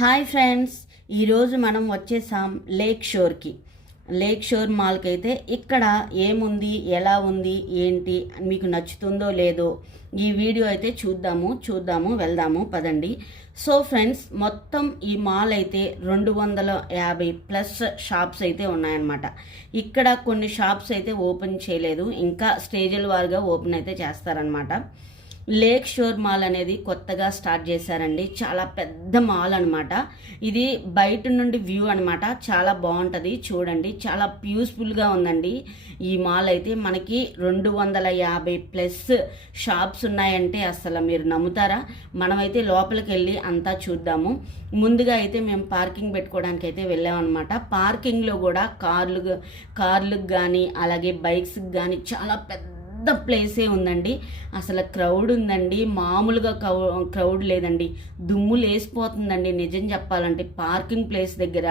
Hi friends, ఈరోజు మనం వచ్చేసాం లేక్ షోర్ మాల్కి. అయితే ఇక్కడ ఏముంది, ఎలా ఉంది, ఏంటి, మీకు నచ్చుతుందో లేదో ఈ వీడియో అయితే చూద్దాము వెళ్దాము పదండి. సో ఫ్రెండ్స్, మొత్తం ఈ మాల్ అయితే 250+ షాప్స్ అయితే ఉన్నాయన్నమాట. ఇక్కడ కొన్ని షాప్స్ అయితే ఓపెన్ చేయలేదు, ఇంకా స్టేజ్ల వారుగా ఓపెన్ అయితే చేస్తారనమాట. లేక్ షోర్ మాల్ అనేది కొత్తగా స్టార్ట్ చేశారండి. చాలా పెద్ద మాల్ అనమాట. ఇది బయట నుండి వ్యూ అనమాట. చాలా బాగుంటుంది చూడండి. చాలా పీస్ఫుల్గా ఉందండి ఈ మాల్ అయితే. మనకి 250+ షాప్స్ ఉన్నాయంటే అసలు మీరు నమ్ముతారా? మనమైతే లోపలికి వెళ్ళి అంతా చూద్దాము. ముందుగా అయితే మేము పార్కింగ్ పెట్టుకోవడానికి అయితే వెళ్ళామన్నమాట. పార్కింగ్లో కూడా కార్లకు కానీ అలాగే బైక్స్కి కానీ చాలా పెద్ద ప్లేసే ఉందండి. అసలు క్రౌడ్ ఉందండి, మామూలుగా క్రౌడ్ లేదండి. దుమ్ము లేసిపోతుందండి నిజం చెప్పాలంటే. పార్కింగ్ ప్లేస్ దగ్గర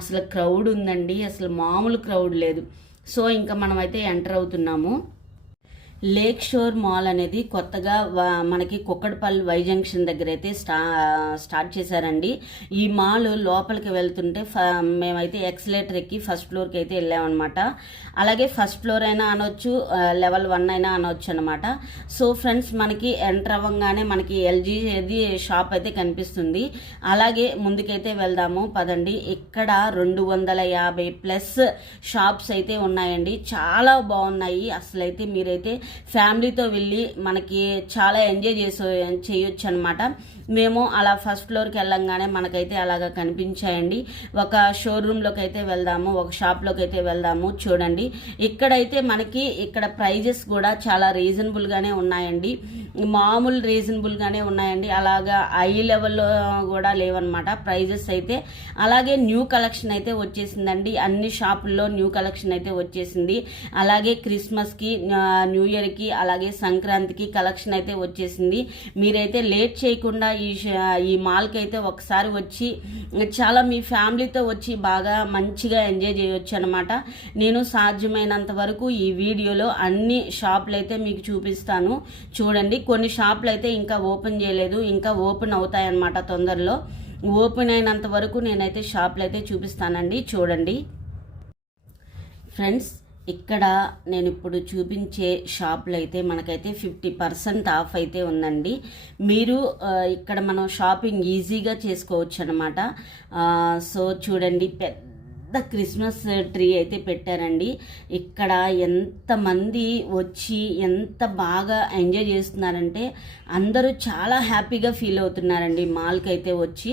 అసలు క్రౌడ్ ఉందండి, అసలు మామూలు క్రౌడ్ లేదు. సో ఇంకా మనమైతే ఎంటర్ అవుతున్నాము. లేక్ షోర్ మాల్ అనేది కొత్తగా మనకి కుక్కడపల్లి వై జంక్షన్ దగ్గర అయితే స్టార్ట్ చేశారండి. ఈ మాల్ లోపలికి వెళ్తుంటే మేమైతే ఎక్సలేటర్ ఎక్కి ఫస్ట్ ఫ్లోర్కి అయితే వెళ్ళామన్నమాట. అలాగే ఫస్ట్ ఫ్లోర్ అయినా అనొచ్చు, లెవెల్ 1 అయినా అనొచ్చు అనమాట. సో ఫ్రెండ్స్, మనకి ఎంటర్ అవ్వగానే మనకి ఎల్జీ షాప్ అయితే కనిపిస్తుంది. అలాగే ముందుకైతే వెళ్దాము పదండి. ఇక్కడ 250+ షాప్స్ అయితే ఉన్నాయండి. చాలా బాగున్నాయి. అసలైతే మీరైతే ఫ్యామిలీతో వెళ్ళి మనకి చాలా ఎంజాయ్ చేయొచ్చు అనమాట. మేము అలా ఫస్ట్ ఫ్లోర్కి వెళ్ళంగానే మనకైతే అలాగా కనిపించాయండి. ఒక షోరూంలోకి అయితే వెళ్దాము, ఒక షాప్లోకి అయితే వెళ్దాము. చూడండి, ఇక్కడైతే మనకి ఇక్కడ ప్రైజెస్ కూడా చాలా రీజనబుల్గానే ఉన్నాయండి. మామూలు రీజనబుల్గానే ఉన్నాయండి. అలాగా హై లెవెల్లో కూడా లేవన్నమాట ప్రైజెస్ అయితే. అలాగే న్యూ కలెక్షన్ అయితే వచ్చేసిందండి. అన్ని షాపుల్లో న్యూ కలెక్షన్ అయితే వచ్చేసింది. అలాగే క్రిస్మస్కి, న్యూ ఇయర్కి, అలాగే సంక్రాంతికి కలెక్షన్ అయితే వచ్చేసింది. మీరైతే లేట్ చేయకుండా ఈ మాల్కి అయితే ఒకసారి వచ్చి చాలా మీ ఫ్యామిలీతో వచ్చి బాగా మంచిగా ఎంజాయ్ చేయొచ్చు అనమాట. నేను సాధ్యమైనంత వరకు ఈ వీడియోలో అన్ని షాపులు అయితే మీకు చూపిస్తాను. చూడండి, కొన్ని షాపులు అయితే ఇంకా ఓపెన్ చేయలేదు, ఇంకా ఓపెన్ అవుతాయన్నమాట తొందరలో. ఓపెన్ అయినంత వరకు నేనైతే షాపులు అయితే చూపిస్తానండి. చూడండి ఫ్రెండ్స్, ఇక్కడ నేను ఇప్పుడు చూపించే షాపులు అయితే మనకైతే 50% ఆఫ్ అయితే ఉందండి. మీరు ఇక్కడ మనం షాపింగ్ ఈజీగా చేసుకోవచ్చు అనమాట. సో చూడండి, పెద్ద క్రిస్మస్ ట్రీ అయితే పెట్టారండి. ఇక్కడ ఎంతమంది వచ్చి ఎంత బాగా ఎంజాయ్ చేస్తున్నారంటే అందరూ చాలా హ్యాపీగా ఫీల్ అవుతున్నారండి. మాల్కి అయితే వచ్చి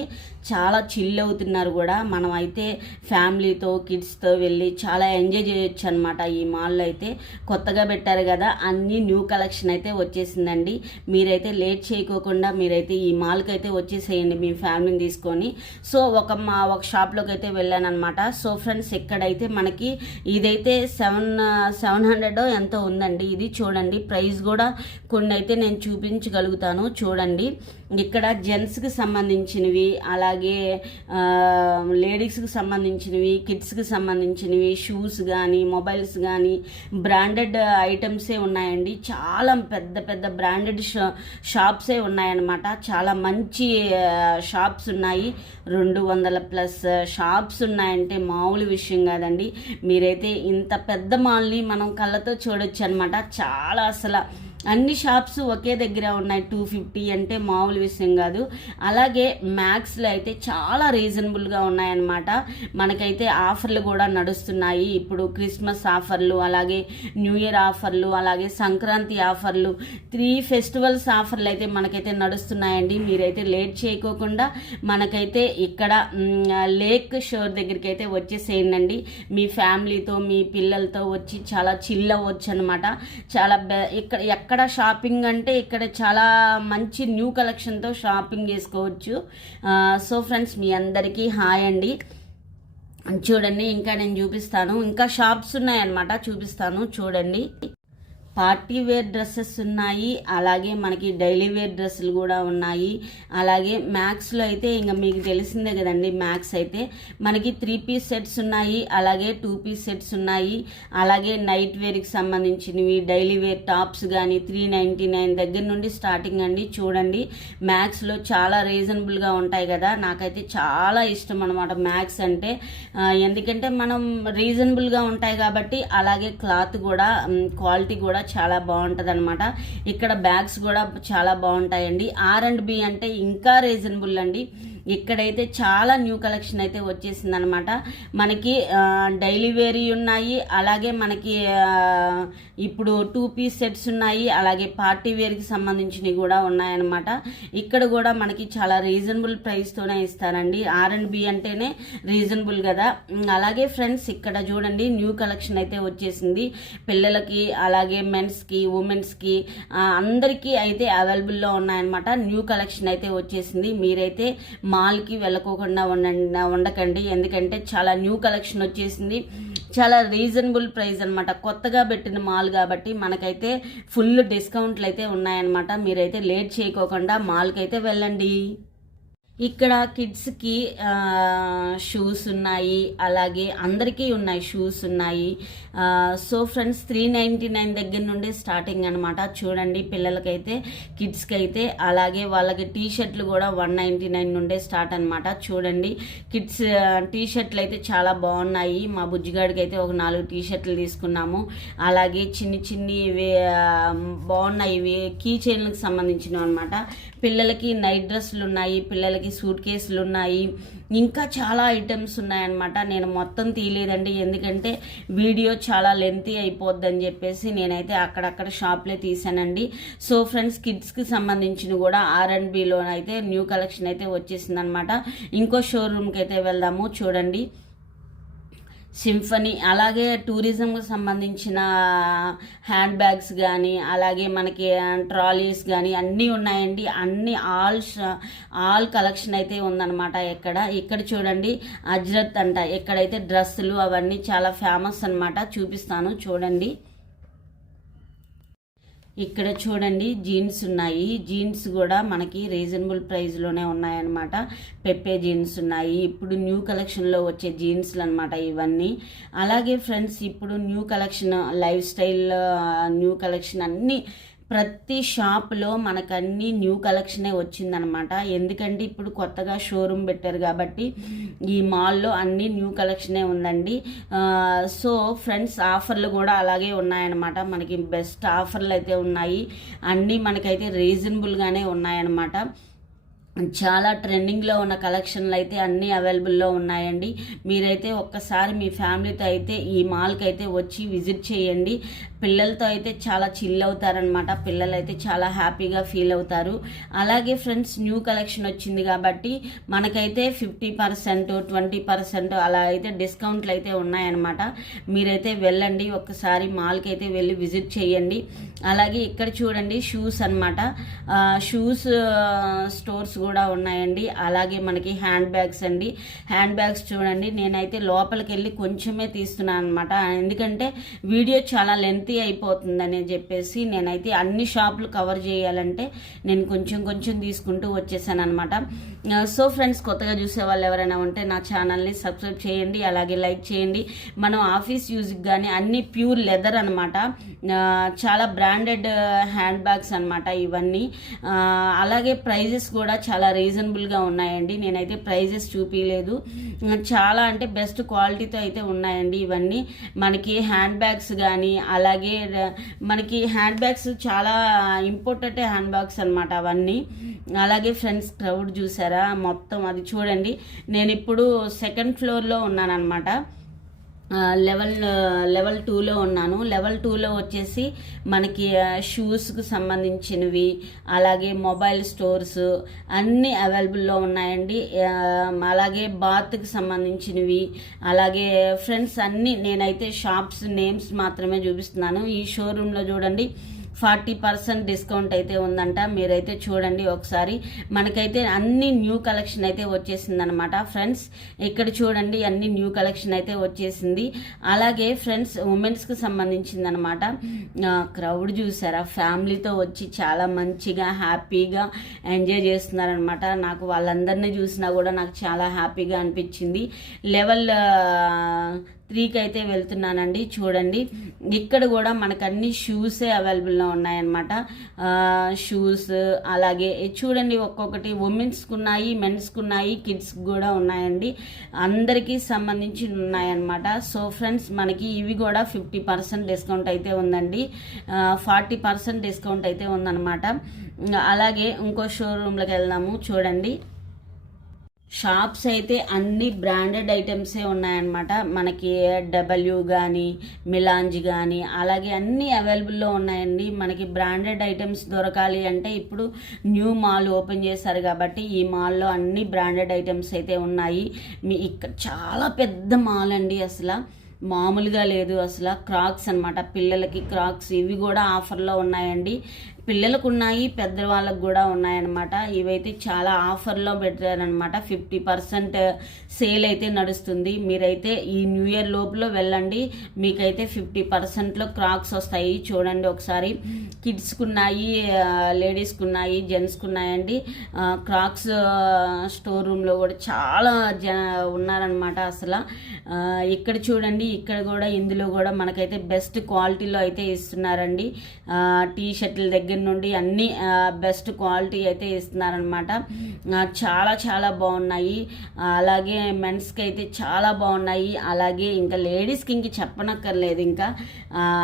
చాలా చిల్ అవుతున్నారు కూడా. మనం అయితే ఫ్యామిలీతో కిడ్స్తో వెళ్ళి చాలా ఎంజాయ్ చేయొచ్చు అనమాట. ఈ మాల్లో అయితే కొత్తగా పెట్టారు కదా, అన్ని న్యూ కలెక్షన్ అయితే వచ్చేసిందండి. మీరైతే లేట్ చేయకోకుండా మీరైతే ఈ మాల్కి అయితే వచ్చేసేయండి మీ ఫ్యామిలీని తీసుకొని. సో ఒక షాప్లోకి అయితే వెళ్ళాను అనమాట. సో ఫ్రెండ్స్, ఇక్కడైతే మనకి ఇదైతే 700 ఎంతో ఉందండి. ఇది చూడండి, ప్రైస్ కూడా కొన్ని అయితే నేను చూపించగలుగుతాను. చూడండి, ఇక్కడ జెంట్స్కి సంబంధించినవి, అలాగే లేడీస్కి సంబంధించినవి, కిడ్స్కి సంబంధించినవి, షూస్ కానీ మొబైల్స్ కానీ బ్రాండెడ్ ఐటమ్సే ఉన్నాయండి. చాలా పెద్ద పెద్ద బ్రాండెడ్ షాప్సే ఉన్నాయన్నమాట. చాలా మంచి షాప్స్ ఉన్నాయి. 200+ షాప్స్ ఉన్నాయంటే మామూలు విషయం కాదండి. మీరైతే ఇంత పెద్ద మాల్ని మనం కళ్ళతో చూడొచ్చు అనమాట. చాలా అసలు అన్ని షాప్స్ ఒకే దగ్గర ఉన్నాయి. 250 అంటే మామూలు విషయం కాదు. అలాగే మ్యాక్స్లో అయితే చాలా రీజనబుల్గా ఉన్నాయన్నమాట. మనకైతే ఆఫర్లు కూడా నడుస్తున్నాయి. ఇప్పుడు క్రిస్మస్ ఆఫర్లు, అలాగే న్యూ ఇయర్ ఆఫర్లు, అలాగే సంక్రాంతి ఆఫర్లు, 3 ఫెస్టివల్స్ ఆఫర్లు అయితే మనకైతే నడుస్తున్నాయండి. మీరైతే లేట్ చేయకోకుండా మనకైతే ఇక్కడ లేక్ షోర్ దగ్గరికి అయితే వచ్చేసేయండి. మీ ఫ్యామిలీతో మీ పిల్లలతో వచ్చి చాలా చిల్ అవ్వచ్చు అనమాట. చాలా ఎక్కడ షాపింగ్ అంటే ఇక్కడ చాలా మంచి న్యూ కలెక్షన్తో షాపింగ్ చేసుకోవచ్చు. సో ఫ్రెండ్స్, మీ అందరికీ హాయ్ అండి. చూడండి, ఇంకా నేను చూపిస్తాను. ఇంకా షాప్స్ ఉన్నాయన్నమాట, చూపిస్తాను. చూడండి, పార్టీ వేర్ డ్రెస్సెస్ ఉన్నాయి, అలాగే మనకి డైలీ వేర్ డ్రెస్సులు కూడా ఉన్నాయి. అలాగే మ్యాక్స్లో అయితే ఇంకా మీకు తెలిసిందే కదండి, మ్యాక్స్ అయితే మనకి 3 పీస్ సెట్స్ ఉన్నాయి, అలాగే 2 పీస్ సెట్స్ ఉన్నాయి. అలాగే నైట్ వేర్కి సంబంధించినవి డైలీ వేర్ టాప్స్ కానీ 399 దగ్గర నుండి స్టార్టింగ్ అండి. చూడండి మ్యాక్స్లో చాలా రీజనబుల్గా ఉంటాయి కదా, నాకైతే చాలా ఇష్టం అనమాట మ్యాక్స్ అంటే. ఎందుకంటే మనం రీజనబుల్గా ఉంటాయి కాబట్టి, అలాగే క్లాత్ కూడా క్వాలిటీ కూడా చాలా బాగుంటుంది అనమాట. ఇక్కడ బ్యాగ్స్ కూడా చాలా బాగుంటాయండి. R&B అంటే ఇంకా రీజనబుల్ అండి. ఇక్కడైతే చాలా న్యూ కలెక్షన్ అయితే వచ్చేసింది అనమాట. మనకి డైలీ వేరీ ఉన్నాయి, అలాగే మనకి ఇప్పుడు 2 పీస్ సెట్స్ ఉన్నాయి, అలాగే పార్టీ వేర్కి సంబంధించినవి కూడా ఉన్నాయన్నమాట. ఇక్కడ కూడా మనకి చాలా రీజనబుల్ ప్రైస్తోనే ఇస్తారండి. R&B అంటేనే రీజనబుల్ కదా. అలాగే ఫ్రెండ్స్ ఇక్కడ చూడండి న్యూ కలెక్షన్ అయితే వచ్చేసింది. పిల్లలకి అలాగే మెన్స్కి ఉమెన్స్కి అందరికీ అయితే అవైలబుల్లో ఉన్నాయన్నమాట. న్యూ కలెక్షన్ అయితే వచ్చేసింది. మీరైతే మాల్కి వెళ్ళకోకుండా ఉండకండి, ఎందుకంటే చాలా న్యూ కలెక్షన్ వచ్చేసింది. చాలా రీజనబుల్ ప్రైస్ అనమాట. కొత్తగా పెట్టిన మాల్ కాబట్టి మనకైతే ఫుల్ డిస్కౌంట్లు అయితే ఉన్నాయన్నమాట. మీరైతే లేట్ చేయకోకుండా మాల్కి అయితే వెళ్ళండి. ఇక్కడ కిడ్స్కి షూస్ ఉన్నాయి, అలాగే అందరికీ ఉన్నాయి, షూస్ ఉన్నాయి. సో ఫ్రెండ్స్ 399 దగ్గర నుండి స్టార్టింగ్ అనమాట. చూడండి పిల్లలకైతే కిడ్స్కి అయితే, అలాగే వాళ్ళకి టీ షర్ట్లు కూడా 199 నుండే స్టార్ట్ అనమాట. చూడండి కిడ్స్ టీ షర్ట్లు అయితే చాలా బాగున్నాయి. మా బుజ్జిగాడికి అయితే ఒక 4 టీ షర్ట్లు తీసుకున్నాము. అలాగే చిన్ని బాగున్నాయి, ఇవి కీ చైన్లకు సంబంధించినవి అనమాట. పిల్లలకి నైట్ డ్రెస్సులు ఉన్నాయి, పిల్లలకి సూట్ కేసులు ఉన్నాయి, ఇంకా చాలా ఐటమ్స్ ఉన్నాయన్నమాట. నేను మొత్తం తీయలేదండి, ఎందుకంటే వీడియో చాలా లెంతీ అయిపోద్దని చెప్పేసి నేనైతే అక్కడక్కడ షాప్లే తీసానండి. సో ఫ్రెండ్స్ కిడ్స్కి సంబంధించిన కూడా R&Bలో అయితే న్యూ కలెక్షన్ అయితే వచ్చేసింది అనమాట. ఇంకో షోరూమ్కి అయితే వెళ్దాము. చూడండి సింఫనీ, అలాగే టూరిజంకి సంబంధించిన హ్యాండ్ బ్యాగ్స్ కానీ, అలాగే మనకి ట్రాలీస్ కానీ అన్నీ ఉన్నాయండి. అన్ని ఆల్ కలెక్షన్ అయితే ఉందన్నమాట. ఇక్కడ చూడండి అజ్రత్ అంట, ఎక్కడైతే డ్రెస్సులు అవన్నీ చాలా ఫేమస్ అనమాట. చూపిస్తాను చూడండి. ఇక్కడ చూడండి జీన్స్ ఉన్నాయి, జీన్స్ కూడా మనకి రీజనబుల్ ప్రైస్లోనే ఉన్నాయన్నమాట. పెప్పే జీన్స్ ఉన్నాయి, ఇప్పుడు న్యూ కలెక్షన్లో వచ్చే జీన్స్లు అనమాట ఇవన్నీ. అలాగే ఫ్రెండ్స్ ఇప్పుడు new collection life style new collection అన్నీ ప్రతి షాప్లో మనకు అన్ని న్యూ కలెక్షనే వచ్చిందనమాట. ఎందుకంటే ఇప్పుడు కొత్తగా షోరూమ్ పెట్టారు కాబట్టి ఈ మాల్లో అన్ని న్యూ కలెక్షనే ఉందండి. సో ఫ్రెండ్స్ ఆఫర్లు కూడా అలాగే ఉన్నాయన్నమాట. మనకి బెస్ట్ ఆఫర్లు అయితే ఉన్నాయి, అన్నీ మనకైతే రీజనబుల్గానే ఉన్నాయన్నమాట. చాలా ట్రెండింగ్లో ఉన్న కలెక్షన్లు అయితే అన్నీ అవైలబుల్లో ఉన్నాయండి. మీరైతే ఒక్కసారి మీ ఫ్యామిలీతో అయితే ఈ మాల్కి అయితే వచ్చి విజిట్ చేయండి. పిల్లలతో అయితే చాలా చిల్ అవుతారనమాట. పిల్లలు అయితే చాలా హ్యాపీగా ఫీల్ అవుతారు. అలాగే ఫ్రెండ్స్ న్యూ కలెక్షన్ వచ్చింది కాబట్టి మనకైతే 50%, 20% అలా అయితే డిస్కౌంట్లు అయితే ఉన్నాయన్నమాట. మీరైతే వెళ్ళండి, ఒక్కసారి మాల్కి అయితే వెళ్ళి విజిట్ చేయండి. అలాగే ఇక్కడ చూడండి షూస్ అనమాట. షూస్ స్టోర్స్ కూడా ఉన్నాయండి. అలాగే మనకి హ్యాండ్ బ్యాగ్స్ అండి. హ్యాండ్ బ్యాగ్స్ చూడండి, నేనైతే లోపలికి వెళ్ళి కొంచెమే తీస్తున్నాను అనమాట, ఎందుకంటే వీడియో చాలా లెంతీ అయిపోతుందని చెప్పేసి నేనైతే అన్ని షాపులు కవర్ చేయాలంటే నేను కొంచెం తీసుకుంటూ వచ్చేసాను అనమాట. సో ఫ్రెండ్స్ కొత్తగా చూసే వాళ్ళు ఎవరైనా ఉంటే నా ఛానల్ని సబ్స్క్రైబ్ చేయండి, అలాగే లైక్ చేయండి. మనం ఆఫీస్ యూజ్కి కానీ అన్ని ప్యూర్ లెదర్ అనమాట, చాలా బ్రాండెడ్ హ్యాండ్ బ్యాగ్స్ అనమాట ఇవన్నీ. అలాగే ప్రైజెస్ కూడా చాలా రీజనబుల్గా ఉన్నాయండి. నేనైతే ప్రైజెస్ చూపించలేదు, చాలా అంటే బెస్ట్ క్వాలిటీతో అయితే ఉన్నాయండి ఇవన్నీ. మనకి హ్యాండ్ బ్యాగ్స్ కానీ, అలాగే మనకి హ్యాండ్ బ్యాగ్స్ చాలా ఇంపార్టెంట్ హ్యాండ్ బ్యాగ్స్ అనమాట అవన్నీ. అలాగే ఫ్రెండ్స్ క్రౌడ్ చూసారా మొత్తం, అది చూడండి. నేను ఇప్పుడు 2nd ఫ్లోర్లో ఉన్నానన్నమాట. లెవెల్ 2లో ఉన్నాను. లెవెల్ 2లో వచ్చేసి మనకి షూస్కి సంబంధించినవి, అలాగే మొబైల్ స్టోర్స్ అన్నీ అవైలబుల్లో ఉన్నాయండి. అలాగే బాత్కి సంబంధించినవి, అలాగే ఫ్రెండ్స్ అన్నీ నేనైతే షాప్స్ నేమ్స్ మాత్రమే చూపిస్తున్నాను. ఈ షోరూంలో చూడండి 40% డిస్కౌంట్ అయితే ఉందంట. మీరైతే చూడండి ఒకసారి. మనకైతే అన్ని న్యూ కలెక్షన్ అయితే వచ్చేసింది అనమాట ఫ్రెండ్స్. ఇక్కడ చూడండి అన్ని న్యూ కలెక్షన్ అయితే వచ్చేసింది. అలాగే ఫ్రెండ్స్ ఉమెన్స్కి సంబంధించింది అనమాట. క్రౌడ్ చూసారా, ఫ్యామిలీతో వచ్చి చాలా మంచిగా హ్యాపీగా ఎంజాయ్ చేస్తున్నారనమాట. నాకు వాళ్ళందరినీ చూసినా కూడా నాకు చాలా హ్యాపీగా అనిపించింది. లెవెల్ 3కి అయితే వెళ్తున్నానండి. చూడండి ఇక్కడ కూడా మనకు అన్ని షూసే అవైలబుల్లో ఉన్నాయన్నమాట. షూస్ అలాగే చూడండి ఒక్కొక్కటి ఉమెన్స్కి ఉన్నాయి, మెన్స్కి ఉన్నాయి, కిడ్స్కి కూడా ఉన్నాయండి. అందరికీ సంబంధించి ఉన్నాయన్నమాట. సో ఫ్రెండ్స్ మనకి ఇవి కూడా 50% డిస్కౌంట్ అయితే ఉందండి. 40% డిస్కౌంట్ అయితే ఉందన్నమాట. అలాగే ఇంకో షోరూమ్లోకి వెళ్దాము. చూడండి షాప్స్ అయితే అన్ని బ్రాండెడ్ ఐటమ్సే ఉన్నాయన్నమాట. మనకి డబ్ల్యూ కానీ మిలాంజ్ కానీ అలాగే అన్నీ అవైలబుల్లో ఉన్నాయండి. మనకి బ్రాండెడ్ ఐటమ్స్ దొరకాలి అంటే ఇప్పుడు న్యూ మాల్ ఓపెన్ చేశారు కాబట్టి ఈ మాల్లో అన్ని బ్రాండెడ్ ఐటమ్స్ అయితే ఉన్నాయి. ఇక్కడ చాలా పెద్ద మాల్ అండి, అసలు మామూలుగా లేదు అసలు. క్రాక్స్ అనమాట, పిల్లలకి క్రాక్స్ ఇవి కూడా ఆఫర్లో ఉన్నాయండి. పిల్లలకు ఉన్నాయి, పెద్దవాళ్ళకు కూడా ఉన్నాయన్నమాట. ఇవైతే చాలా ఆఫర్లో పెట్టారనమాట. 50% సేల్ అయితే నడుస్తుంది. మీరైతే ఈ న్యూ ఇయర్ లోపల వెళ్ళండి, మీకైతే 50%లో క్రాక్స్ వస్తాయి. చూడండి ఒకసారి. కిడ్స్కి ఉన్నాయి, లేడీస్కి ఉన్నాయి, జెంట్స్కి ఉన్నాయండి. క్రాక్స్ స్టోర్ రూమ్లో కూడా చాలా ఉన్నారనమాట అసలు. ఇక్కడ చూడండి, ఇక్కడ కూడా ఇందులో కూడా మనకైతే బెస్ట్ క్వాలిటీలో అయితే ఇస్తున్నారండి. టీ షర్ట్ల దగ్గర నుండి అన్ని బెస్ట్ క్వాలిటీ అయితే ఇస్తున్నారనమాట. చాలా చాలా బాగున్నాయి. అలాగే మెన్స్కి అయితే చాలా బాగున్నాయి. అలాగే ఇంకా లేడీస్కి ఇంక చెప్పనక్కర్లేదు, ఇంకా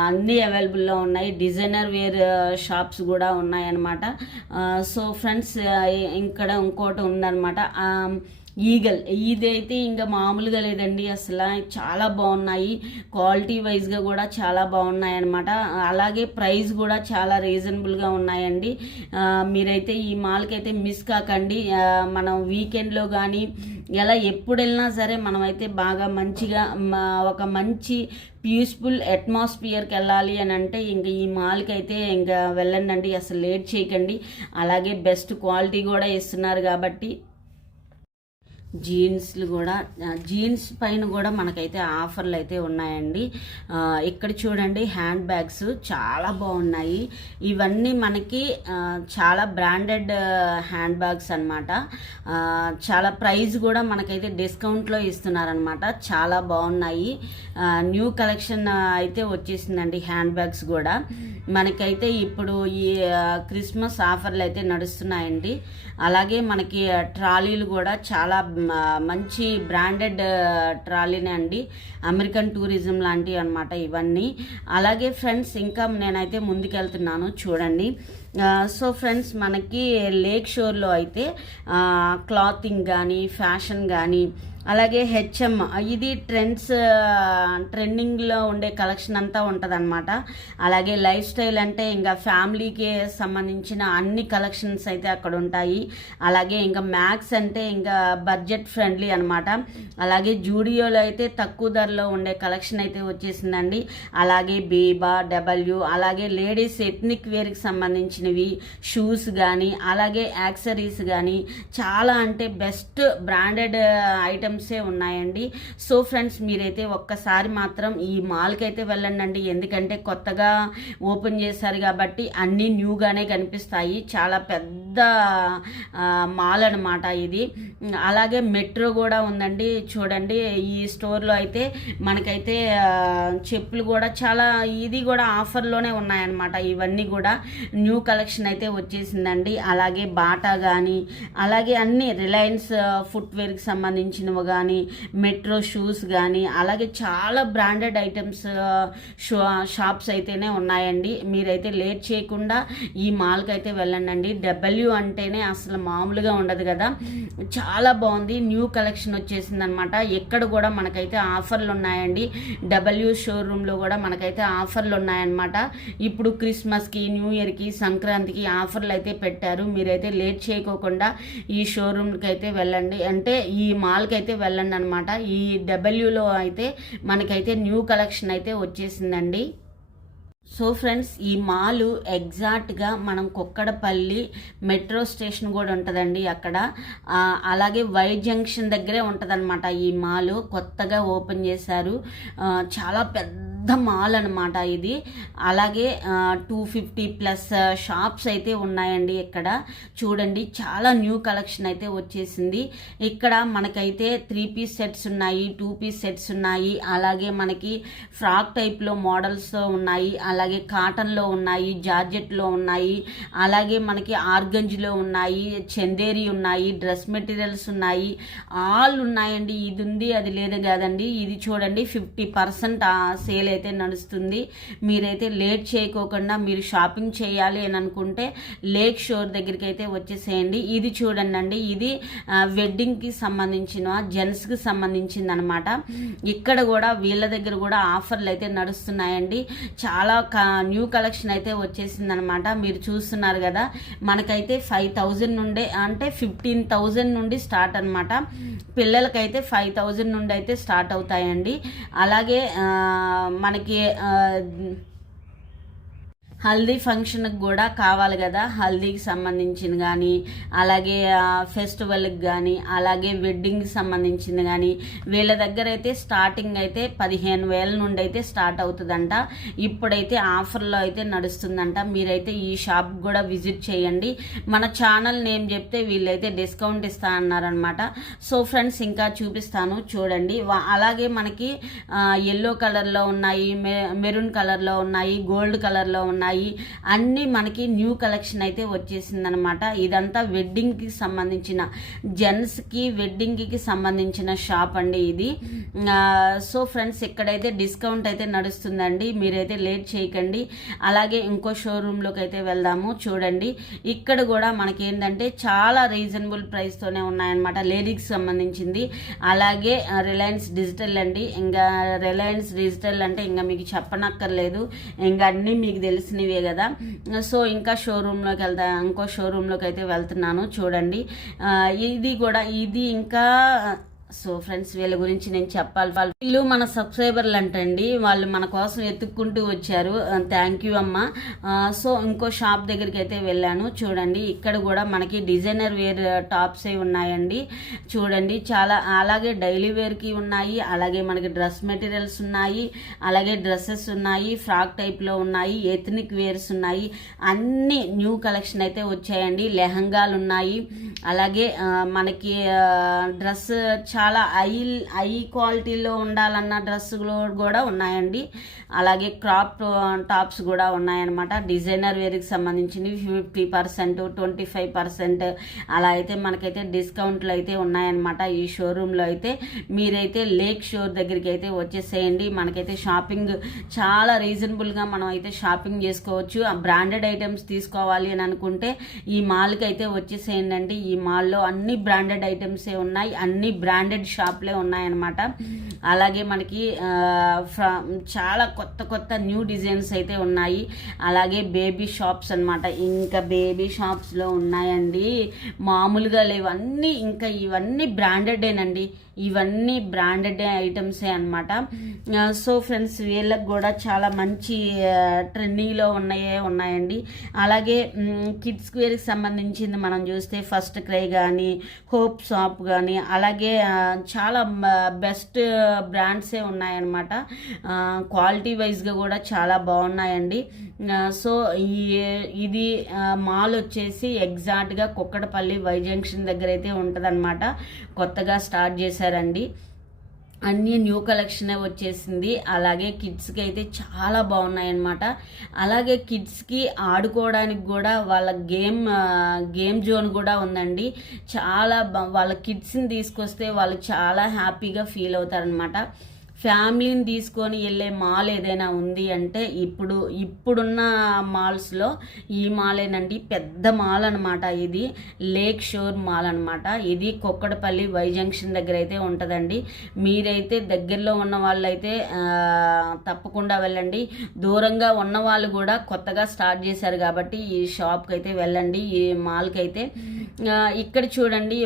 అన్నీ అవైలబుల్లో ఉన్నాయి. డిజైనర్ వేర్ షాప్స్ కూడా ఉన్నాయన్నమాట. సో ఫ్రెండ్స్ ఇక్కడ ఇంకోటి ఉందన్నమాట, ఈగల్. ఇదైతే ఇంకా మామూలుగా లేదండి అసలు, చాలా బాగున్నాయి. క్వాలిటీ వైజ్గా కూడా చాలా బాగున్నాయి అనమాట. అలాగే ప్రైస్ కూడా చాలా రీజనబుల్గా ఉన్నాయండి. మీరైతే ఈ మాల్కి అయితే మిస్ కాకండి. మనం వీకెండ్లో కానీ ఎలా ఎప్పుడు వెళ్ళినా సరే మనమైతే బాగా మంచిగా ఒక మంచి పీస్ఫుల్ అట్మాస్ఫియర్కి వెళ్ళాలి అని అంటే ఇంక ఈ మాల్కి అయితే ఇంకా వెళ్ళండి, అసలు లేట్ చేయకండి. అలాగే బెస్ట్ క్వాలిటీ కూడా ఇస్తున్నారు కాబట్టి జీన్స్లు కూడా, జీన్స్ పైన కూడా మనకైతే ఆఫర్లు అయితే ఉన్నాయండి. ఇక్కడ చూడండి హ్యాండ్ బ్యాగ్స్ చాలా బాగున్నాయి. ఇవన్నీ మనకి చాలా బ్రాండెడ్ హ్యాండ్ బ్యాగ్స్ అనమాట. చాలా ప్రైస్ కూడా మనకైతే డిస్కౌంట్లో ఇస్తున్నారనమాట. చాలా బాగున్నాయి. న్యూ కలెక్షన్ అయితే వచ్చేసిందండి హ్యాండ్ బ్యాగ్స్ కూడా. మనకైతే ఇప్పుడు ఈ క్రిస్మస్ ఆఫర్లు అయితే నడుస్తున్నాయండి. అలాగే మనకి ట్రాలీలు కూడా చాలా మంచి బ్రాండెడ్ ట్రాలీనే అండి, అమెరికన్ టూరిజం లాంటివి అనమాట ఇవన్నీ. అలాగే ఫ్రెండ్స్ ఇంకా నేనైతే ముందుకెళ్తున్నాను చూడండి. సో ఫ్రెండ్స్ మనకి లేక్ షోర్లో అయితే క్లాతింగ్ కానీ ఫ్యాషన్ కానీ అలాగే హెచ్ఎం ఇది ట్రెండింగ్లో ఉండే కలెక్షన్ అంతా ఉంటుందన్నమాట. అలాగే లైఫ్ స్టైల్ అంటే ఇంకా ఫ్యామిలీకి సంబంధించిన అన్ని కలెక్షన్స్ అయితే అక్కడ ఉంటాయి. అలాగే ఇంకా మ్యాక్స్ అంటే ఇంకా బడ్జెట్ ఫ్రెండ్లీ అనమాట. అలాగే జూడియోలో అయితే తక్కువ ధరలో ఉండే కలెక్షన్ అయితే వచ్చేసిందండి. అలాగే బీబా, డబ్ల్యూ, అలాగే లేడీస్ ఎథ్నిక్ వేర్కి సంబంధించినవి షూస్ కానీ అలాగే యాక్సరీస్ కానీ చాలా అంటే బెస్ట్ బ్రాండెడ్ ఐటమ్స్ ఉన్నాయండి. సో ఫ్రెండ్స్ మీరైతే ఒక్కసారి మాత్రం ఈ మాల్కి అయితే వెళ్ళండి, ఎందుకంటే కొత్తగా ఓపెన్ చేశారు కాబట్టి అన్నీ న్యూగానే కనిపిస్తాయి. చాలా పెద్ద మాల్ అనమాట ఇది. అలాగే మెట్రో కూడా ఉందండి. చూడండి ఈ స్టోర్లో అయితే మనకైతే చెప్పులు కూడా చాలా ఇది కూడా ఆఫర్లోనే ఉన్నాయన్నమాట. ఇవన్నీ కూడా న్యూ కలెక్షన్ అయితే వచ్చేసిందండి. అలాగే బాటా కానీ అలాగే అన్ని రిలయన్స్ ఫుట్వేర్కి సంబంధించినవి కానీ మెట్రో షూస్ కానీ అలాగే చాలా బ్రాండెడ్ ఐటమ్స్ షాప్స్ అయితేనే ఉన్నాయండి. మీరైతే లేట్ చేయకుండా ఈ మాల్కి అయితే వెళ్ళండి. డబ్ల్యూ అంటేనే అసలు మామూలుగా ఉండదు కదా, చాలా బాగుంది. న్యూ కలెక్షన్ వచ్చేసింది అనమాట. ఎక్కడ కూడా మనకైతే ఆఫర్లు ఉన్నాయండి. డబ్ల్యూ షోరూంలో కూడా మనకైతే ఆఫర్లు ఉన్నాయన్నమాట. ఇప్పుడు క్రిస్మస్కి, న్యూ ఇయర్కి, సంక్రాంతికి ఆఫర్లు అయితే పెట్టారు. మీరైతే లేట్ చేయకోకుండా ఈ షోరూమ్కి అయితే వెళ్ళండి, అంటే ఈ మాల్కి అయితే వెళ్ళండి అనమాట. ఈ డబ్ల్యూలో అయితే మనకైతే న్యూ కలెక్షన్ అయితే వచ్చేసిందండి. సో ఫ్రెండ్స్, ఈ మాలు ఎగ్జాక్ట్గా మనం కుక్కడపల్లి మెట్రో స్టేషన్ కూడా ఉంటుందండి అక్కడ. అలాగే వై జంక్షన్ దగ్గరే ఉంటుందన్నమాట ఈ మాలు. కొత్తగా ఓపెన్ చేశారు, చాలా పెద్ద మాల్ అనమాట ఇది. అలాగే 250+ షాప్స్ అయితే ఉన్నాయండి ఇక్కడ. చూడండి, చాలా న్యూ కలెక్షన్ అయితే వచ్చేసింది ఇక్కడ. మనకైతే 3 పీస్ సెట్స్ ఉన్నాయి, 2 పీస్ సెట్స్ ఉన్నాయి, అలాగే మనకి ఫ్రాక్ టైప్లో మోడల్స్ ఉన్నాయి, అలాగే కాటన్లో ఉన్నాయి, జార్జెట్లో ఉన్నాయి, అలాగే మనకి ఆర్గంజ్లో ఉన్నాయి, చందేరి ఉన్నాయి, డ్రెస్ మెటీరియల్స్ ఉన్నాయి, ఆల్ ఉన్నాయండి. ఇది ఉంది అది లేదు కాదండి. ఇది చూడండి, 50% సేల్ అయితే నడుస్తుంది. మీరైతే లేట్ చేయకోకుండా మీరు షాపింగ్ చేయాలి అని అనుకుంటే లేక్ షోర్ దగ్గరికి అయితే వచ్చేసేయండి. ఇది చూడండి అండి, ఇది వెడ్డింగ్కి సంబంధించిన జెంట్స్కి సంబంధించింది అనమాట. ఇక్కడ కూడా వీళ్ళ దగ్గర కూడా ఆఫర్లు అయితే నడుస్తున్నాయండి. చాలా న్యూ కలెక్షన్ అయితే వచ్చేసింది అనమాట. మీరు చూస్తున్నారు కదా, మనకైతే 5,000 నుండే, అంటే 15,000 నుండి స్టార్ట్ అనమాట. పిల్లలకైతే 5,000 నుండి అయితే స్టార్ట్ అవుతాయండి. అలాగే మనకి హల్దీ ఫంక్షన్కి కూడా కావాలి కదా, హల్దీకి సంబంధించింది కానీ, అలాగే ఫెస్టివల్కి కానీ, అలాగే వెడ్డింగ్కి సంబంధించింది కానీ, వీళ్ళ దగ్గర అయితే స్టార్టింగ్ అయితే 15,000 నుండి అయితే స్టార్ట్ అవుతుందంట. ఇప్పుడైతే ఆఫర్లో అయితే నడుస్తుందంట. మీరైతే ఈ షాప్ కూడా విజిట్ చేయండి. మన ఛానల్ నేమ్ చెప్తే వీళ్ళైతే డిస్కౌంట్ ఇస్తా అన్నారనమాట. సో ఫ్రెండ్స్, ఇంకా చూపిస్తాను చూడండి. అలాగే మనకి ఎల్లో కలర్లో ఉన్నాయి, మెరూన్ కలర్లో ఉన్నాయి, గోల్డ్ కలర్లో ఉన్నాయి, అన్నీ మనకి న్యూ కలెక్షన్ అయితే వచ్చేసిందనమాట. ఇదంతా వెడ్డింగ్కి సంబంధించిన, జెంట్స్కి వెడ్డింగ్కి సంబంధించిన షాప్ అండి ఇది. సో ఫ్రెండ్స్, ఇక్కడైతే డిస్కౌంట్ అయితే నడుస్తుందండి, మీరైతే లేట్ చేయకండి. అలాగే ఇంకో షోరూంలోకి అయితే వెళ్దాము. చూడండి, ఇక్కడ కూడా మనకి ఏంటంటే చాలా రీజనబుల్ ప్రైస్తోనే ఉన్నాయన్నమాట, లేడీస్కి సంబంధించింది. అలాగే రిలయన్స్ డిజిటల్ అండి. ఇంకా రిలయన్స్ డిజిటల్ అంటే ఇంకా మీకు చెప్పనక్కర్లేదు, ఇంకా అన్నీ మీకు తెలిసినవే కదా. సో ఇంకా ఇంకో షోరూంలోకి అయితే వెళ్తున్నాను. చూడండి, ఇది కూడా, ఇది ఇంకా. సో ఫ్రెండ్స్, వీళ్ళ గురించి నేను చెప్పాలి. వీళ్ళు మన సబ్స్క్రైబర్లు అంటండి, వాళ్ళు మన కోసం ఎత్తుక్కుంటూ వచ్చారు. థ్యాంక్ యూ అమ్మ. సో ఇంకో షాప్ దగ్గరికి అయితే వెళ్ళాను. చూడండి, ఇక్కడ కూడా మనకి డిజైనర్ వేర్ టాప్స్ ఉన్నాయండి. చూడండి, చాలా. అలాగే డైలీ వేర్కి ఉన్నాయి, అలాగే మనకి డ్రెస్ మెటీరియల్స్ ఉన్నాయి, అలాగే డ్రెస్సెస్ ఉన్నాయి, ఫ్రాక్ టైప్లో ఉన్నాయి, ఎథనిక్ వేర్స్ ఉన్నాయి, అన్ని న్యూ కలెక్షన్ అయితే వచ్చాయండి. లెహంగాలు ఉన్నాయి, అలాగే మనకి డ్రెస్ చాలా హై క్వాలిటీలో ఉండాలన్న డ్రెస్సులు కూడా ఉన్నాయండి. అలాగే క్రాప్ టాప్స్ కూడా ఉన్నాయన్నమాట. డిజైనర్ వేర్కి సంబంధించినవి 50%, 25% అలా అయితే మనకైతే డిస్కౌంట్లు అయితే ఉన్నాయన్నమాట ఈ షోరూంలో. అయితే మీరైతే లేక్ షోర్ దగ్గరికి అయితే వచ్చేసేయండి. మనకైతే షాపింగ్ చాలా రీజనబుల్గా మనం అయితే షాపింగ్ చేసుకోవచ్చు. ఆ బ్రాండెడ్ ఐటమ్స్ తీసుకోవాలి అని అనుకుంటే ఈ మాల్కి అయితే వచ్చేసేయండి. ఈ మాల్లో అన్ని బ్రాండెడ్ ఐటమ్సే ఉన్నాయి, అన్ని బ్రాండెడ్ షాప్లే ఉన్నాయన్నమాట. అలాగే మనకి చాలా కొత్త న్యూ డిజైన్స్ అయితే ఉన్నాయి. అలాగే బేబీ షాప్స్ అన్నమాట. ఇంకా బేబీ షాప్స్లో ఉన్నాయండి, మామూలుగా లేవు అన్నీ. ఇంకా ఇవన్నీ బ్రాండెడేనండి, ఇవన్నీ బ్రాండెడ్ ఐటమ్సే అనమాట. సో ఫ్రెండ్స్, వీళ్ళకి కూడా చాలా మంచి ట్రెండింగ్లో ఉన్నాయండి. అలాగే కిడ్స్ వేర్కి సంబంధించింది మనం చూస్తే ఫస్ట్ క్రై కానీ, హోప్ షాప్ కానీ, అలాగే చాలా బెస్ట్ బ్రాండ్సే ఉన్నాయన్నమాట. క్వాలిటీ వైజ్గా కూడా చాలా బాగున్నాయండి. సో ఇది మాల్ వచ్చేసి ఎగ్జాక్ట్గా కుక్కడపల్లి వై జంక్షన్ దగ్గర అయితే ఉంటుందన్నమాట. కొత్తగా స్టార్ట్ చేశారండి, అన్నీ న్యూ కలెక్షనే వచ్చేసింది. అలాగే కిడ్స్కి అయితే చాలా బాగున్నాయి అన్నమాట. అలాగే కిడ్స్కి ఆడుకోవడానికి కూడా వాళ్ళ గేమ్ జోన్ కూడా ఉందండి. చాలా వాళ్ళ కిడ్స్ని తీసుకొస్తే వాళ్ళు చాలా హ్యాపీగా ఫీల్ అవుతారనమాట. ఫ్యామిలీని తీసుకొని వెళ్ళే మాల్ ఏదైనా ఉంది అంటే ఇప్పుడున్న మాల్స్లో ఈ మాలేనండి, పెద్ద మాల్ అనమాట. ఇది లేక్ షోర్ మాల్ అనమాట. ఇది కుక్కడపల్లి వై జంక్షన్ దగ్గర అయితే ఉంటుందండి. మీరైతే దగ్గరలో ఉన్న వాళ్ళైతే తప్పకుండా వెళ్ళండి. దూరంగా ఉన్న వాళ్ళు కూడా కొత్తగా స్టార్ట్ చేశారు కాబట్టి ఈ షాప్కి అయితే వెళ్ళండి, ఈ మాల్కి అయితే. ఇక్కడ చూడండి,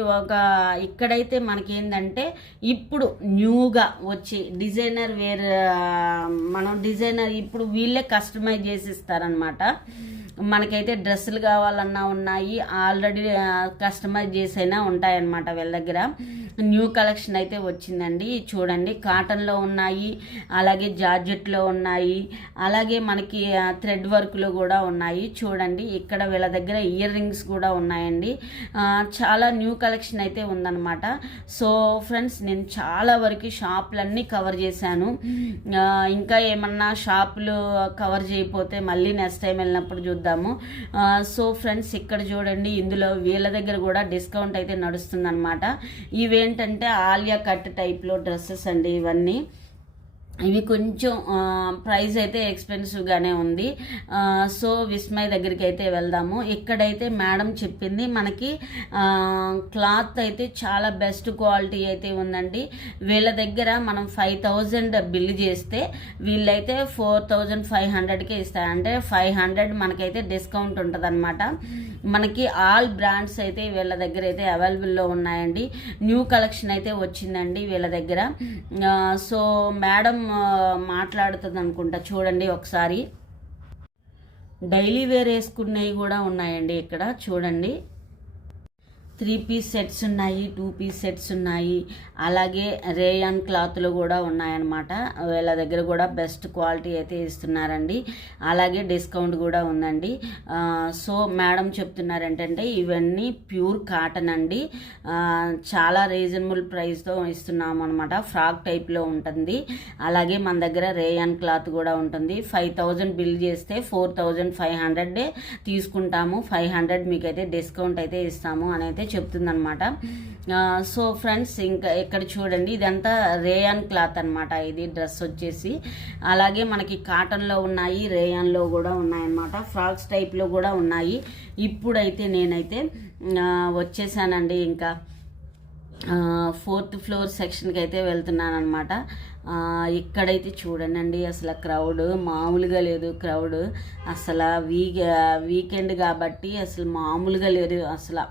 ఇక్కడైతే మనకి ఏంటంటే ఇప్పుడు న్యూగా వచ్చి డిజైనర్ వేర్, మనం డిజైనర్ ఇప్పుడు వీళ్ళే కస్టమైజ్ చేసి ఇస్తారనమాట. మనకైతే డ్రెస్సులు కావాలన్నా ఉన్నాయి, ఆల్రెడీ కస్టమైజ్ చేసైనా ఉంటాయన్నమాట వీళ్ళ దగ్గర. న్యూ కలెక్షన్ అయితే వచ్చిందండి. చూడండి, కాటన్లో ఉన్నాయి, అలాగే జార్జెట్లో ఉన్నాయి, అలాగే మనకి థ్రెడ్ వర్క్లో కూడా ఉన్నాయి. చూడండి, ఇక్కడ వీళ్ళ దగ్గర ఇయర్ రింగ్స్ కూడా ఉన్నాయండి. చాలా న్యూ కలెక్షన్ అయితే ఉందన్నమాట. సో ఫ్రెండ్స్, నేను చాలా వరకు షాపులన్నీ కవర్ చేశాను. ఇంకా ఏమన్నా షాపులు కవర్ చేయకపోతే మళ్ళీ నెక్స్ట్ టైం వెళ్ళినప్పుడు చూద్దాము. సో ఫ్రెండ్స్, ఇక్కడ చూడండి, ఇందులో వీళ్ళ దగ్గర కూడా డిస్కౌంట్ అయితే నడుస్తుందన్నమాట. ఇవేంటంటే ఆలియా కట్ టైప్లో డ్రెస్సెస్ అండి ఇవన్నీ. ఇవి కొంచెం ప్రైస్ అయితే ఎక్స్పెన్సివ్గానే ఉంది. సో విస్మయ్ దగ్గరికి అయితే వెళ్దాము. ఇక్కడైతే మేడం చెప్పింది మనకి క్లాత్ అయితే చాలా బెస్ట్ క్వాలిటీ అయితే ఉందండి. వీళ్ళ దగ్గర మనం 5000 బిల్ చేస్తే వీళ్ళైతే 4500కే ఇస్తారు. అంటే 500 మనకైతే డిస్కౌంట్ ఉంటుంది అనమాట. మనకి ఆల్ బ్రాండ్స్ అయితే వీళ్ళ దగ్గర అయితే అవైలబుల్లో ఉన్నాయండి. న్యూ కలెక్షన్ అయితే వచ్చిందండి వీళ్ళ దగ్గర. సో మేడం మాట్లాడుతుంది అనుకుంటా, చూడండి ఒకసారి. డైలీ వేర్ వేసుకునేవి కూడా ఉన్నాయండి ఇక్కడ. చూడండి, 3 పీస్ సెట్స్ ఉన్నాయి, 2 పీస్ సెట్స్ ఉన్నాయి, అలాగే రేయాన్ క్లాత్లు కూడా ఉన్నాయన్నమాట. వీళ్ళ దగ్గర కూడా బెస్ట్ క్వాలిటీ అయితే ఇస్తున్నారండి. అలాగే డిస్కౌంట్ కూడా ఉందండి. సో మేడం చెప్తున్నారు ఏంటంటే ఇవన్నీ ప్యూర్ కాటన్ అండి, చాలా రీజనబుల్ ప్రైస్తో ఇస్తున్నాము అనమాట. ఫ్రాక్ టైప్లో ఉంటుంది. అలాగే మన దగ్గర రేయాన్ క్లాత్ కూడా ఉంటుంది. 5000 బిల్ చేస్తే 4500 తీసుకుంటాము, 500 మీకైతే డిస్కౌంట్ అయితే ఇస్తాము అని అయితే చెప్తుందనమాట. సో ఫ్రెండ్స్, ఇంకా ఇక్కడ చూడండి, ఇదంతా రేయాన్ క్లాత్ అనమాట. ఇది డ్రెస్ వచ్చేసి అలాగే మనకి కాటన్లో ఉన్నాయి, రేయాన్లో కూడా ఉన్నాయన్నమాట, ఫ్రాక్స్ టైప్లో కూడా ఉన్నాయి. ఇప్పుడైతే నేనైతే వచ్చేసానండి, ఇంకా 4th ఫ్లోర్ సెక్షన్కి అయితే వెళ్తున్నాను అనమాట. ఇక్కడైతే చూడండి, అసలు క్రౌడ్ మామూలుగా లేదు. క్రౌడ్ అసలు వీకెండ్ కాబట్టి అసలు మామూలుగా లేదు. అసలు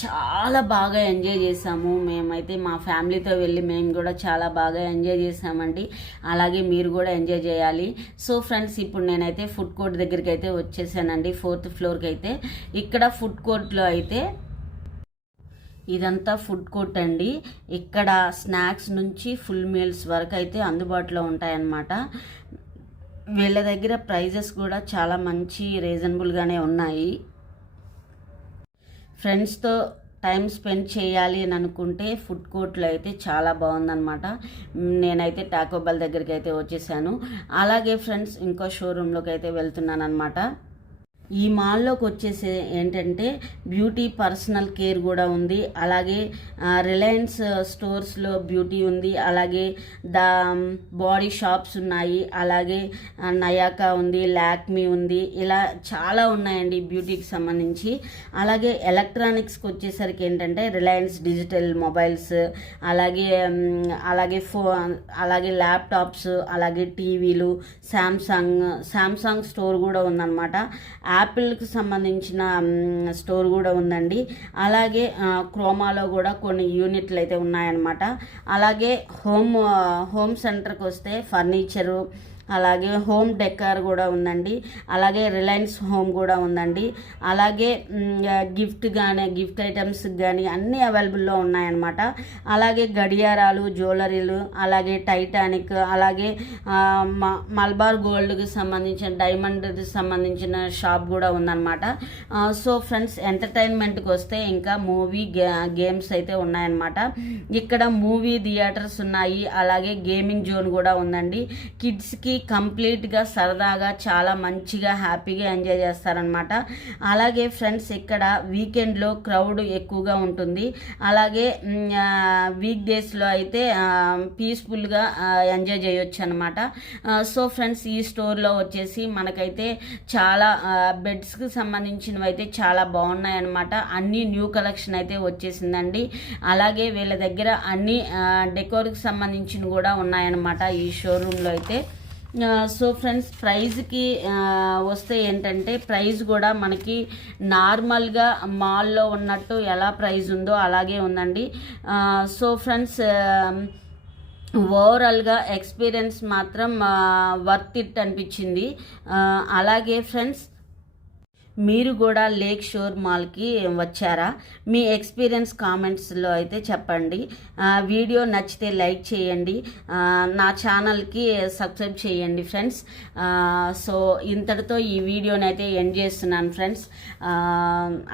చాలా బాగా ఎంజాయ్ చేసాము మేమైతే. మా ఫ్యామిలీతో వెళ్ళి మేము కూడా చాలా బాగా ఎంజాయ్ చేసామండి. అలాగే మీరు కూడా ఎంజాయ్ చేయాలి. సో ఫ్రెండ్స్, ఇప్పుడు నేనైతే ఫుడ్ కోర్ట్ దగ్గరికి అయితే వచ్చేసానండి, 4th ఫ్లోర్కి అయితే. ఇక్కడ ఫుడ్ కోర్ట్లో అయితే ఇదంతా ఫుడ్ కోర్ట్ అండి. ఇక్కడ స్నాక్స్ నుంచి ఫుల్ మీల్స్ వరకు అయితే అందుబాటులో ఉంటాయన్నమాట. వీళ్ళ దగ్గర ప్రైజెస్ కూడా చాలా మంచి రీజనబుల్గానే ఉన్నాయి. ఫ్రెండ్స్తో టైం స్పెండ్ చేయాలి అని అనుకుంటే ఫుడ్ కోర్ట్లో అయితే చాలా బాగుందన్నమాట. నేనైతే టాకో బెల్ దగ్గరికి అయితే వచ్చేసాను. అలాగే ఫ్రెండ్స్, ఇంకో షోరూంలోకి అయితే వెళ్తున్నాను అనమాట. ఈ మాల్లోకి వచ్చేసి ఏంటంటే బ్యూటీ పర్సనల్ కేర్ కూడా ఉంది. అలాగే రిలయన్స్ స్టోర్స్లో బ్యూటీ ఉంది, అలాగే బాడీ షాప్స్ ఉన్నాయి, అలాగే నయాకా ఉంది, లాక్మీ ఉంది, ఇలా చాలా ఉన్నాయండి బ్యూటీకి సంబంధించి. అలాగే ఎలక్ట్రానిక్స్కి వచ్చేసరికి ఏంటంటే రిలయన్స్ డిజిటల్ మొబైల్స్, అలాగే ల్యాప్టాప్స్, అలాగే టీవీలు, శాంసంగ్ స్టోర్ కూడా ఉందన్నమాట. యాపిల్కి సంబంధించిన స్టోర్ కూడా ఉందండి. అలాగే క్రోమాలో కూడా కొన్ని యూనిట్లు అయితే ఉన్నాయన్నమాట. అలాగే హోమ్ సెంటర్కి వస్తే ఫర్నిచరు, అలాగే హోమ్ డెకర్ కూడా ఉందండి. అలాగే రిలయన్స్ హోమ్ కూడా ఉందండి. అలాగే గిఫ్ట్ ఐటమ్స్ కానీ అన్నీ అవైలబుల్లో ఉన్నాయన్నమాట. అలాగే గడియారాలు, జ్యువెలరీలు, అలాగే టైటానిక్, అలాగే మల్బార్ గోల్డ్కి సంబంధించిన డైమండ్కి సంబంధించిన షాప్ కూడా ఉందన్నమాట. సో ఫ్రెండ్స్, ఎంటర్టైన్మెంట్కి వస్తే ఇంకా మూవీ గేమ్స్ అయితే ఉన్నాయన్నమాట. ఇక్కడ మూవీ థియేటర్స్ ఉన్నాయి, అలాగే గేమింగ్ జోన్ కూడా ఉందండి. కిడ్స్కి కంప్లీట్గా సరదాగా చాలా మంచిగా హ్యాపీగా ఎంజాయ్ చేస్తారనమాట. అలాగే ఫ్రెండ్స్, ఇక్కడ వీకెండ్లో క్రౌడ్ ఎక్కువగా ఉంటుంది. అలాగే వీక్ డేస్లో అయితే పీస్ఫుల్గా ఎంజాయ్ చేయొచ్చు అనమాట. సో ఫ్రెండ్స్, ఈ స్టోర్లో వచ్చేసి మనకైతే చాలా బెడ్స్కి సంబంధించినవి అయితే చాలా బాగున్నాయి అనమాట. అన్ని న్యూ కలెక్షన్ అయితే వచ్చేసిందండి. అలాగే వీళ్ళ దగ్గర అన్ని డెకోర్కి సంబంధించినవి కూడా ఉన్నాయన్నమాట ఈ షోరూంలో అయితే. సో ఫ్రెండ్స్, ప్రైజ్కి వస్తే ఏంటంటే ప్రైజ్ కూడా మనకి నార్మల్గా మాల్లో ఉన్నట్టు ఎలా ప్రైజ్ ఉందో అలాగే ఉందండి. సో ఫ్రెండ్స్, ఓవరాల్గా ఎక్స్పీరియన్స్ మాత్రం వర్త్ ఇట్ అనిపించింది. అలాగే ఫ్రెండ్స్, మీరు కూడా లేక్ షోర్ మాల్కి వచ్చారా? మీ ఎక్స్పీరియన్స్ కామెంట్స్లో అయితే చెప్పండి. వీడియో నచ్చితే లైక్ చేయండి, నా ఛానల్కి సబ్స్క్రైబ్ చేయండి ఫ్రెండ్స్. సో ఇంతటితో ఈ వీడియోని అయితే ఎండ్ చేస్తున్నాను ఫ్రెండ్స్.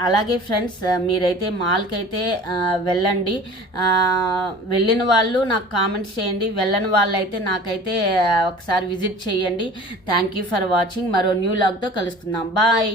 అలాగే ఫ్రెండ్స్, మీరైతే మాల్కి అయితే వెళ్ళండి. వెళ్ళిన వాళ్ళు నాకు కామెంట్స్ చేయండి, వెళ్ళని వాళ్ళు అయితే నాకైతే ఒకసారి విజిట్ చేయండి. Thank you for watching. మరో న్యూ లాగ్తో కలుసుకుందాం. బాయ్.